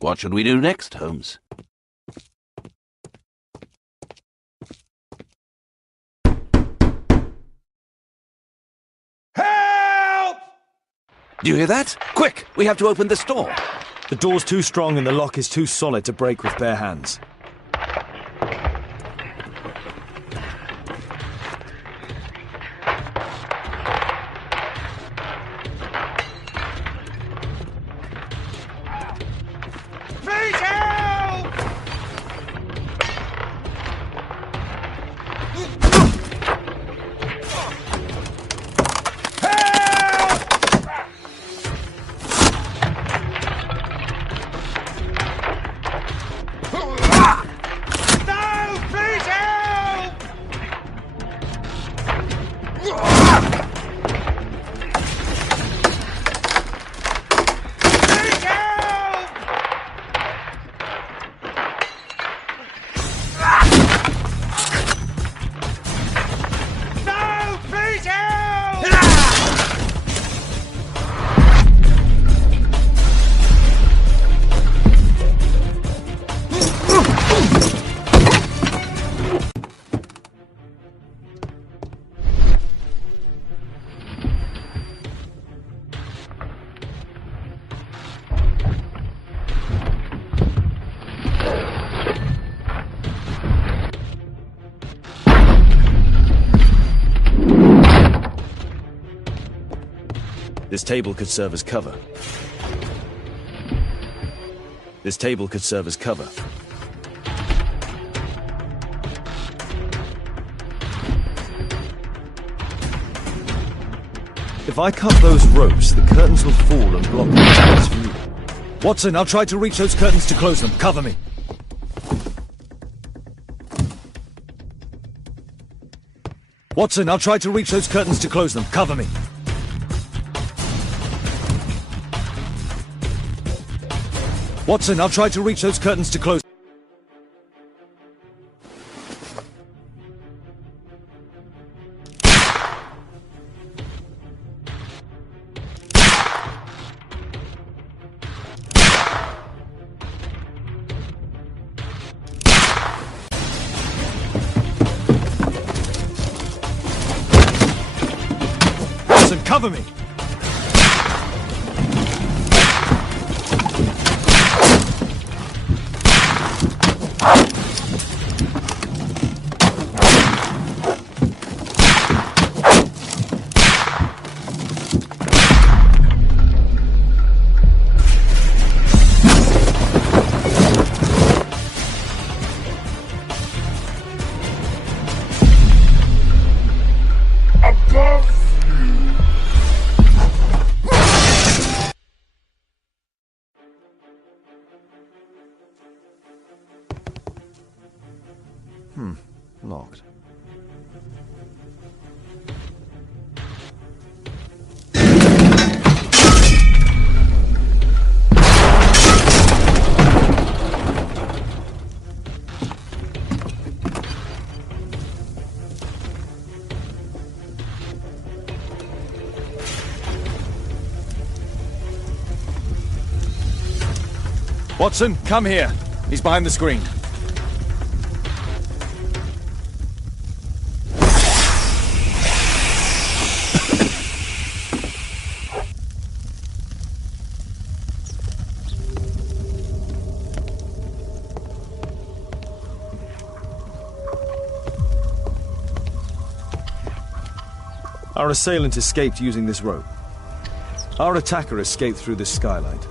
What should we do next, Holmes? Help! Do you hear that? Quick! We have to open this door. The door's too strong and the lock is too solid to break with bare hands. Please help! This table could serve as cover. This table could serve as cover. If I cut those ropes, the curtains will fall and block the enemy's view. Watson, I'll try to reach those curtains to close them. Cover me. Watson, I'll try to reach those curtains to close them. Cover me. Watson, I'll try to reach those curtains to close. Watson, cover me! Locked. Watson, come here. He's behind the screen. Our assailant escaped using this rope. Our attacker escaped through this skylight.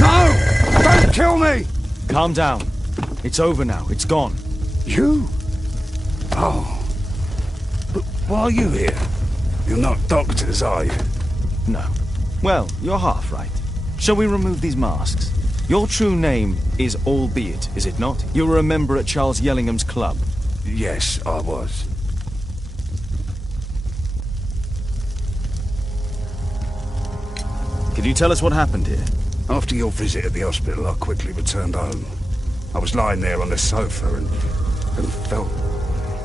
No! Don't kill me! Calm down. It's over now. It's gone. You? Oh. But why are you here? You're not doctors, are you? No. Well, you're half right. Shall we remove these masks? Your true name is Albeit, is it not? You were a member at Charles Yellingham's club. Yes, I was. Can you tell us what happened here? After your visit at the hospital, I quickly returned home. I was lying there on the sofa and felt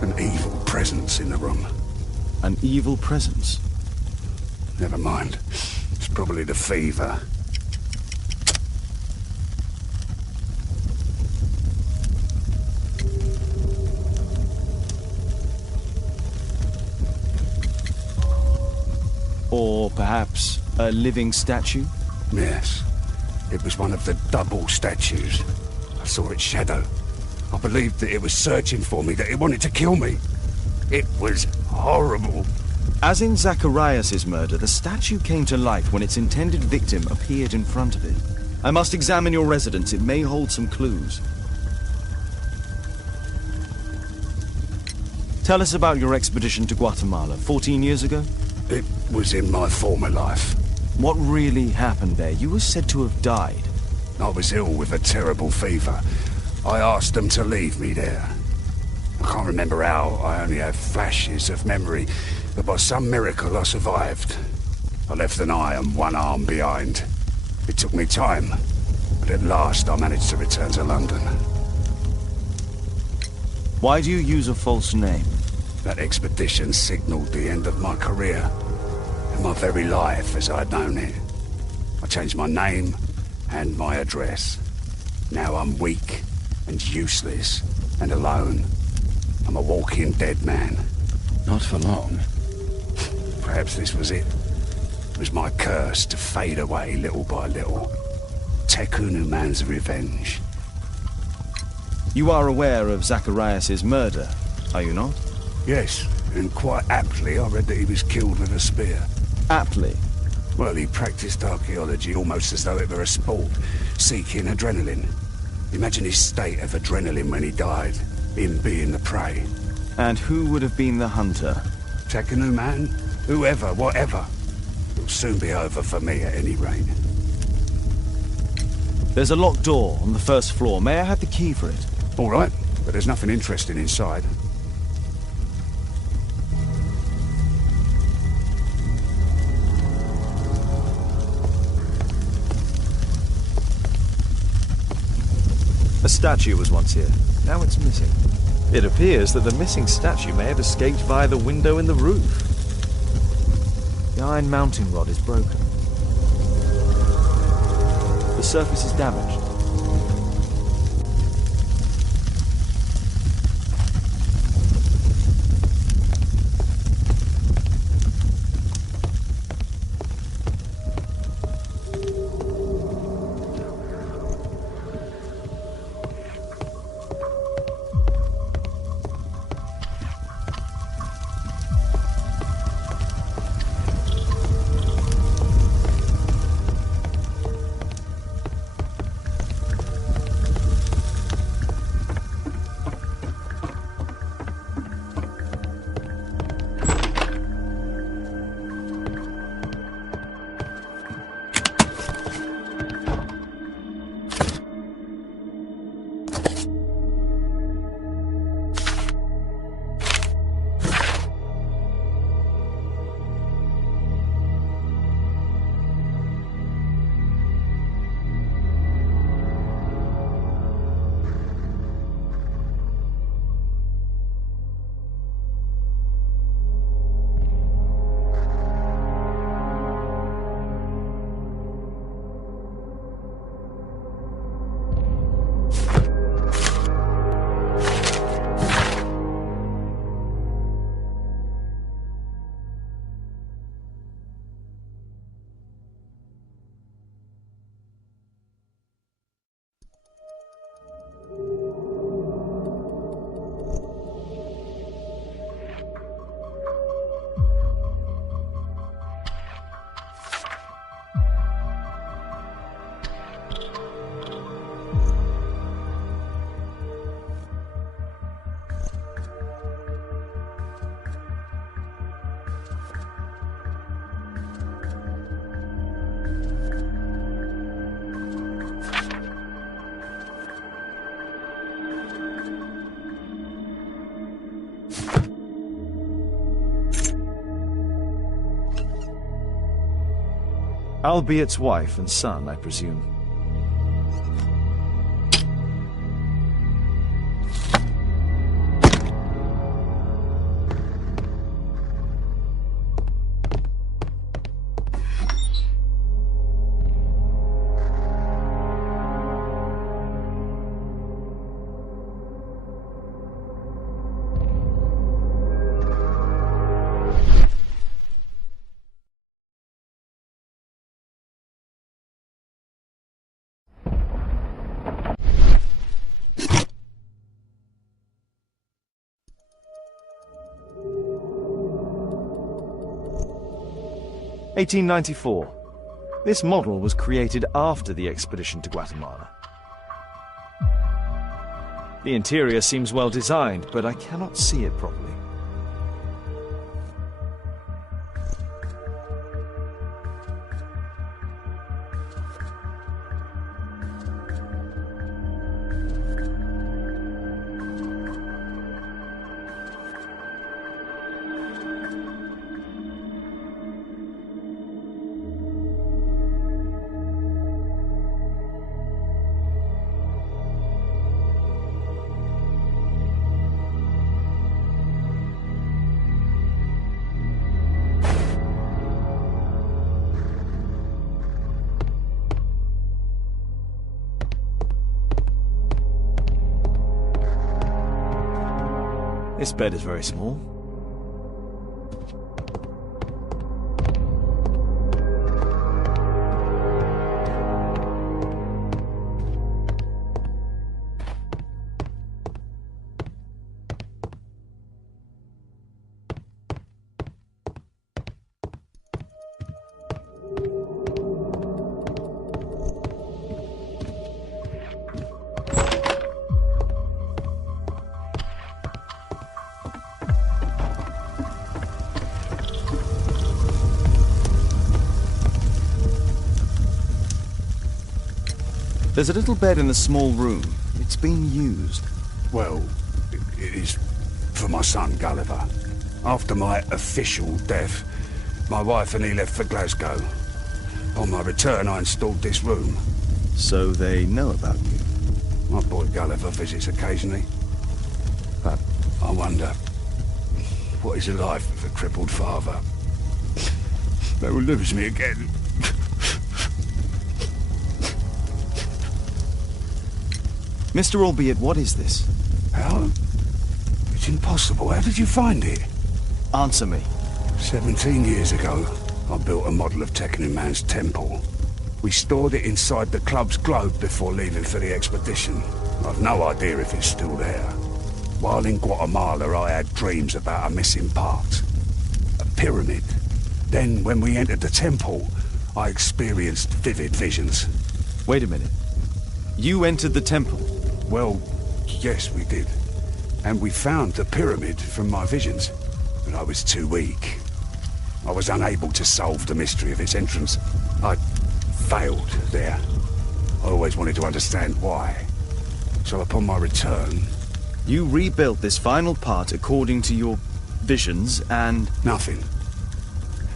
an evil presence in the room. An evil presence? Never mind. It's probably the fever. Or perhaps a living statue? Yes. It was one of the double statues. I saw its shadow. I believed that it was searching for me, that it wanted to kill me. It was horrible. As in Zacharias' murder, the statue came to life when its intended victim appeared in front of it. I must examine your residence. It may hold some clues. Tell us about your expedition to Guatemala 14 years ago. It was in my former life. What really happened there? You were said to have died. I was ill with a terrible fever. I asked them to leave me there. I can't remember how. I only have flashes of memory. But by some miracle, I survived. I left an eye and one arm behind. It took me time. But at last, I managed to return to London. Why do you use a false name? That expedition signaled the end of my career. And my very life as I'd known it. I changed my name and my address. Now I'm weak and useless and alone. I'm a walking dead man. Not for long. Perhaps this was it. It was my curse to fade away little by little. Tekunu man's revenge. You are aware of Zacharias' murder, are you not? Yes, and quite aptly I read that he was killed with a spear. Aptly. Well, he practiced archaeology almost as though it were a sport, seeking adrenaline. Imagine his state of adrenaline when he died, him being the prey. And who would have been the hunter? Tekunu man? Whoever, whatever. It'll soon be over for me at any rate. There's a locked door on the first floor. May I have the key for it? All right, but there's nothing interesting inside. A statue was once here. Now it's missing. It appears that the missing statue may have escaped via the window in the roof. The iron mounting rod is broken. The surface is damaged. Albiet's wife and son, I presume. (1894). This model was created after the expedition to Guatemala. The interior seems well designed, but I cannot see it properly. This bed is very small. There's a little bed in the small room. It's been used. Well, it is for my son, Gulliver. After my official death, my wife and he left for Glasgow. On my return, I installed this room. So they know about you? My boy Gulliver visits occasionally. But I wonder, what is a life with a crippled father? They will lose me again. Mr. Albiet, what is this? How? It's impossible. How did you find it? Answer me. 17 years ago, I built a model of Tekkening Man's temple. We stored it inside the club's globe before leaving for the expedition. I've no idea if it's still there. While in Guatemala, I had dreams about a missing part. A pyramid. Then, when we entered the temple, I experienced vivid visions. Wait a minute. You entered the temple? Well, yes, we did. And we found the pyramid from my visions. But I was too weak. I was unable to solve the mystery of its entrance. I failed there. I always wanted to understand why. So upon my return... You rebuilt this final part according to your visions and... Nothing.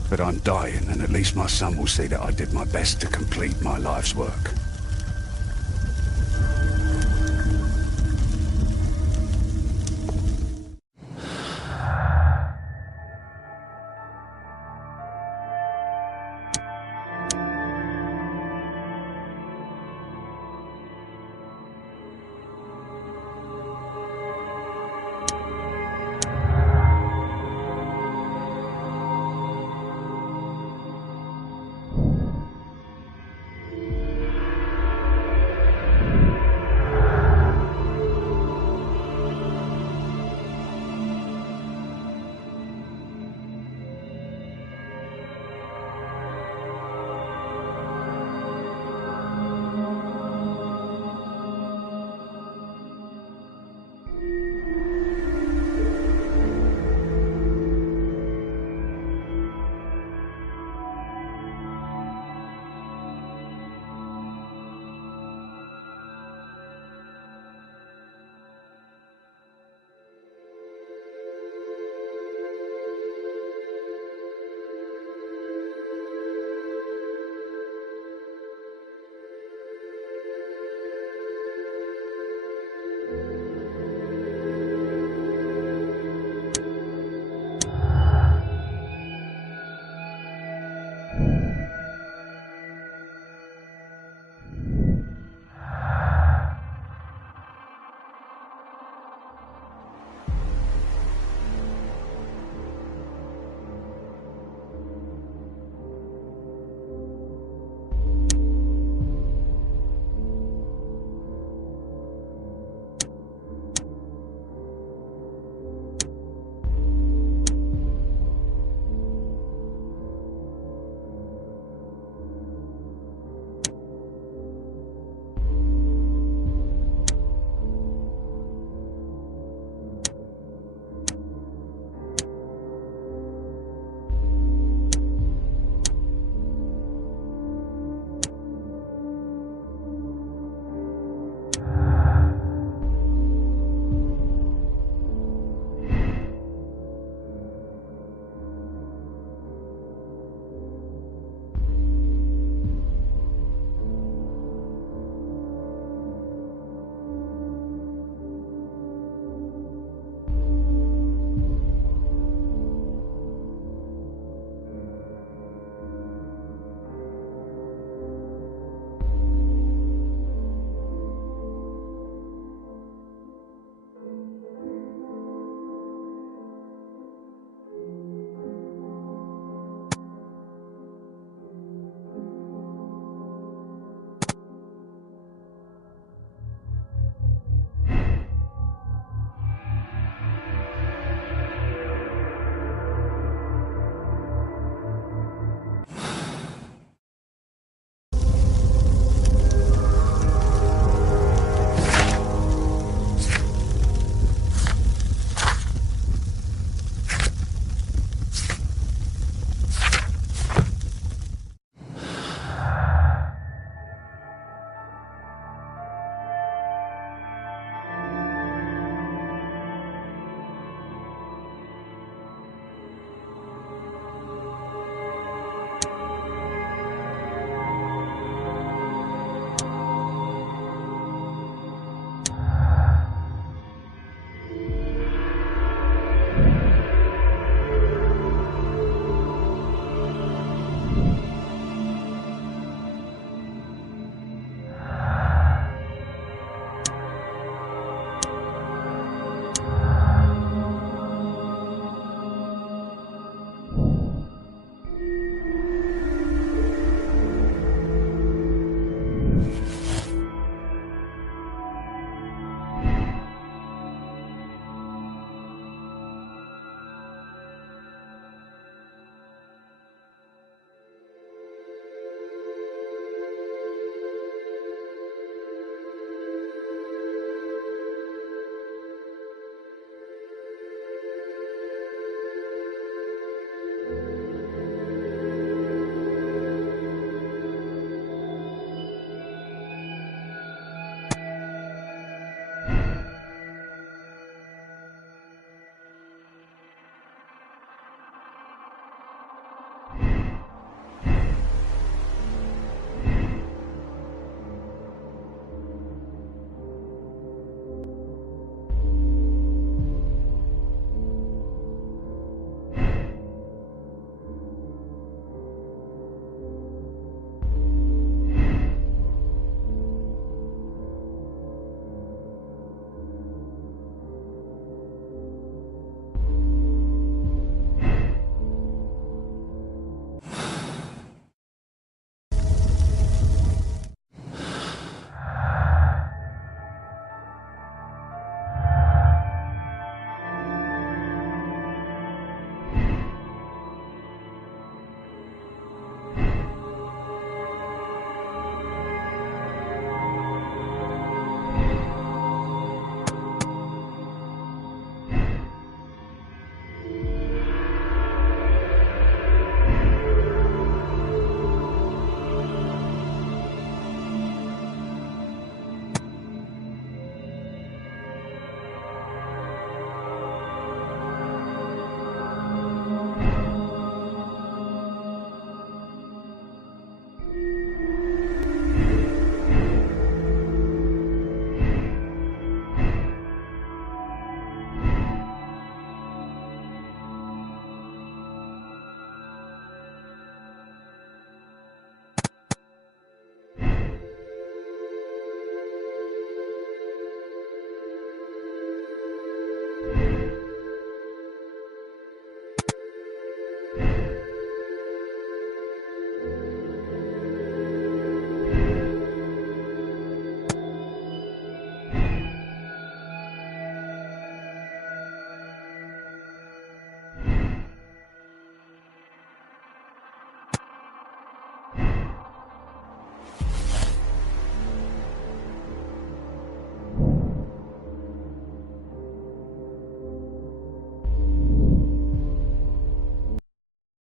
But I'm dying, and at least my son will see that I did my best to complete my life's work.